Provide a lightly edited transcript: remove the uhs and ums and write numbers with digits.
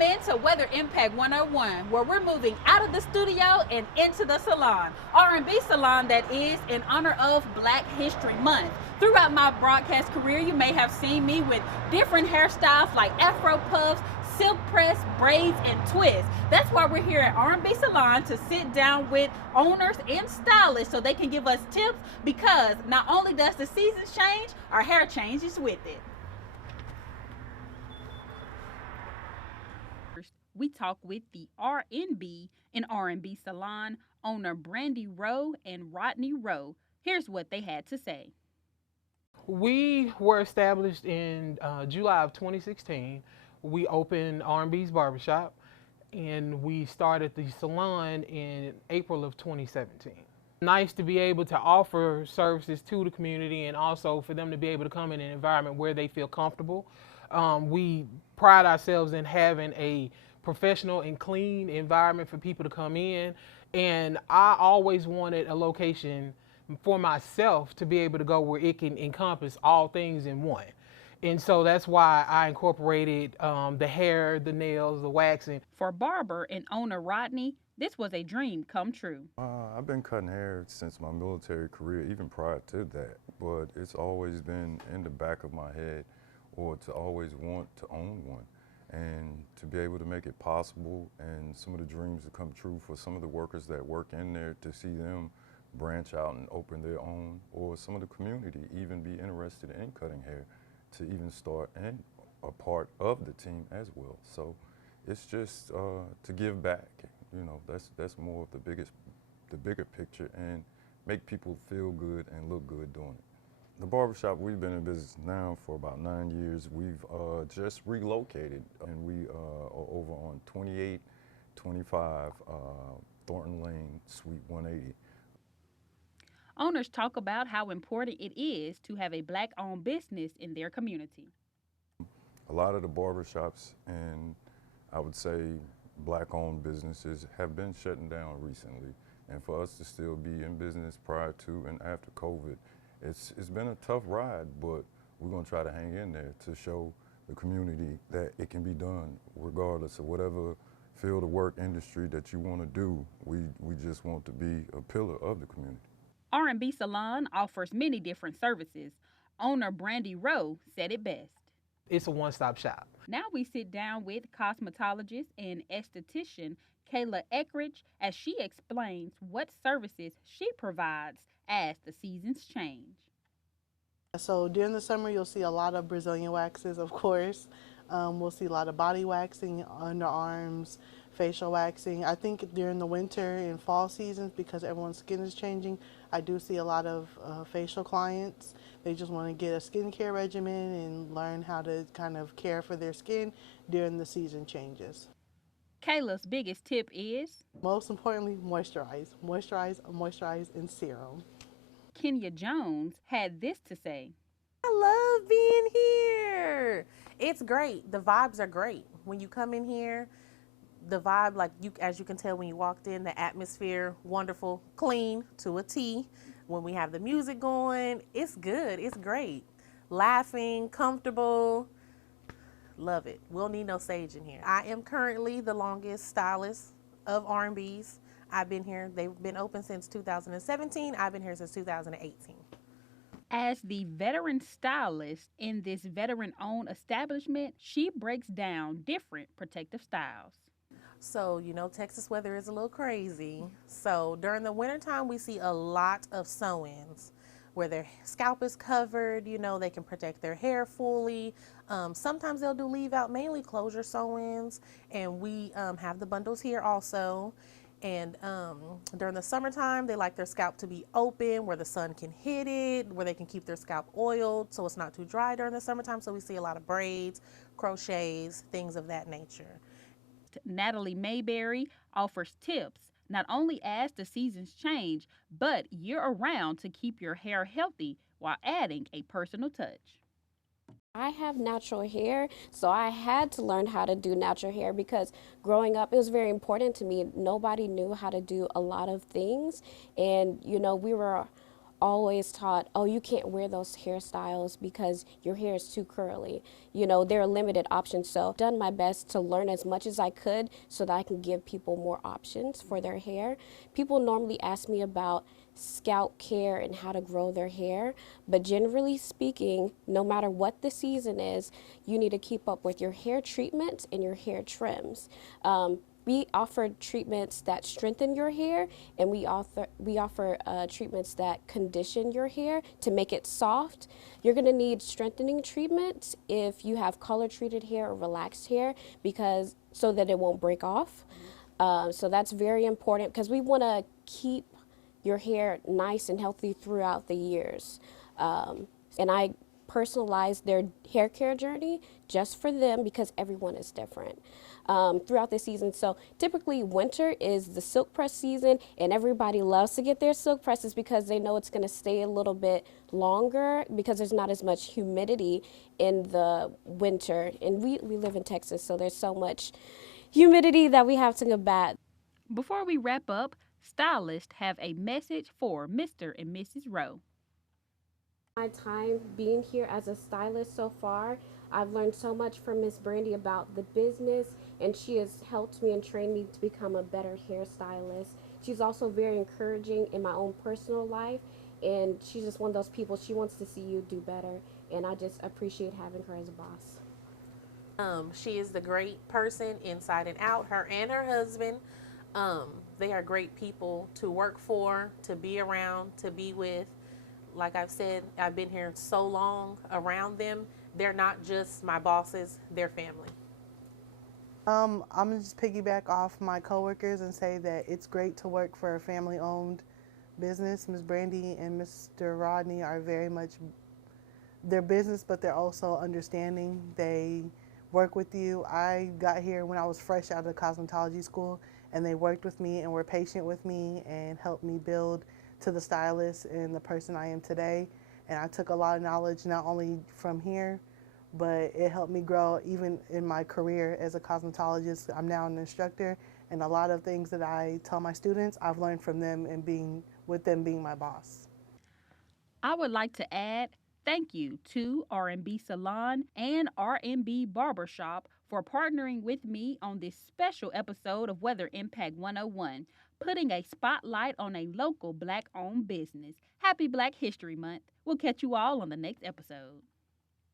Welcome into Weather Impact 101, where we're moving out of the studio and into the salon, R&B salon that is in honor of Black History Month. Throughout my broadcast career, you may have seen me with different hairstyles like afro puffs, silk press, braids, and twists. That's why we're here at R&B Salon to sit down with owners and stylists so they can give us tips, because not only does the seasons change, our hair changes with it. We talk with the R&B and R&B Salon owner Brandy Rowe and Rodney Rowe. Here's what they had to say. We were established in July of 2016. We opened R&B's Barbershop, and we started the salon in April of 2017. Nice to be able to offer services to the community, and also for them to be able to come in an environment where they feel comfortable. We pride ourselves in having a professional and clean environment for people to come in, and I always wanted a location for myself to be able to go where it can encompass all things in one. And so that's why I incorporated the hair, the nails, the waxing. For barber and owner Rodney, this was a dream come true. I've been cutting hair since my military career, even prior to that, but it's always been in the back of my head, or to always want to own one, and to be able to make it possible, and some of the dreams to come true for some of the workers that work in there, to see them branch out and open their own, or some of the community even be interested in cutting hair, to even start and a part of the team as well. So it's just to give back. You know, that's more of the bigger picture, and make people feel good and look good doing it. The barbershop, we've been in business now for about 9 years. We've just relocated, and we are over on 2825 Thornton Lane, Suite 180. Owners talk about how important it is to have a Black-owned business in their community. A lot of the barbershops, and I would say Black-owned businesses, have been shutting down recently. And for us to still be in business prior to and after COVID, it's been a tough ride, but we're gonna try to hang in there to show the community that it can be done regardless of whatever field of work, industry that you wanna do. We just want to be a pillar of the community. R&B Salon offers many different services. Owner Brandy Rowe said it best. It's a one-stop shop. Now we sit down with cosmetologist and esthetician Kayla Eckridge as she explains what services she provides as the seasons change. So during the summer, you'll see a lot of Brazilian waxes, of course. We'll see a lot of body waxing, underarms, facial waxing. I think during the winter and fall seasons, because everyone's skin is changing, I do see a lot of facial clients. They just want to get a skincare regimen and learn how to kind of care for their skin during the season changes. Kayla's biggest tip is, most importantly, moisturize. Moisturize, moisturize, and serum. Kenya Jones had this to say. I love being here. It's great. The vibes are great. When you come in here, the vibe, like you, as you can tell when you walked in, the atmosphere, wonderful, clean to a T. When we have the music going, it's good. It's great. Laughing, comfortable. Love it. We'll need no sage in here. I am currently the longest stylist of R&B's. I've been here. They've been open since 2017. I've been here since 2018. As the veteran stylist in this veteran-owned establishment, she breaks down different protective styles. So, you know, Texas weather is a little crazy. So during the wintertime, we see a lot of sew-ins where their scalp is covered, you know, they can protect their hair fully. Sometimes they'll do leave out, mainly closure sew-ins, and we have the bundles here also. And during the summertime, they like their scalp to be open where the sun can hit it, where they can keep their scalp oiled so it's not too dry during the summertime. So we see a lot of braids, crochets, things of that nature. Natalie Mayberry offers tips not only as the seasons change, but year-around to keep your hair healthy while adding a personal touch. I have natural hair, so I had to learn how to do natural hair because growing up, it was very important to me. Nobody knew how to do a lot of things, and you know, we were always taught, oh, you can't wear those hairstyles because your hair is too curly. You know, there are limited options. So I've done my best to learn as much as I could so that I can give people more options for their hair. People normally ask me about scalp care and how to grow their hair, but generally speaking, no matter what the season is, you need to keep up with your hair treatments and your hair trims. We offer treatments that strengthen your hair, and we offer treatments that condition your hair to make it soft. You're going to need strengthening treatments if you have color treated hair or relaxed hair, because so that it won't break off. So that's very important because we want to keep your hair nice and healthy throughout the years. And I personalize their hair care journey just for them because everyone is different throughout the season. So typically winter is the silk press season, and everybody loves to get their silk presses because they know it's going to stay a little bit longer because there's not as much humidity in the winter. And we live in Texas, so there's so much humidity that we have to combat. Before we wrap up, stylists have a message for Mr. and Mrs. Rowe. My time being here as a stylist so far, I've learned so much from Miss Brandy about the business, and she has helped me and trained me to become a better hairstylist. She's also very encouraging in my own personal life, and she's just one of those people, she wants to see you do better, and I just appreciate having her as a boss. She is the great person inside and out, her and her husband. They are great people to work for, to be around, to be with. Like I've said, I've been here so long around them. They're not just my bosses, they're family. I'm gonna just piggyback off my coworkers and say that it's great to work for a family-owned business. Ms. Brandy and Mr. Rodney are very much their business, but they're also understanding. They work with you. I got here when I was fresh out of cosmetology school, and they worked with me and were patient with me and helped me build to the stylist and the person I am today. And I took a lot of knowledge not only from here, but it helped me grow even in my career as a cosmetologist. I'm now an instructor, and a lot of things that I tell my students, I've learned from them and being with them being my boss. I would like to add thank you to R&B Salon and R&B Barbershop for partnering with me on this special episode of Weather Impact 101, putting a spotlight on a local Black-owned business. Happy Black History Month. We'll catch you all on the next episode.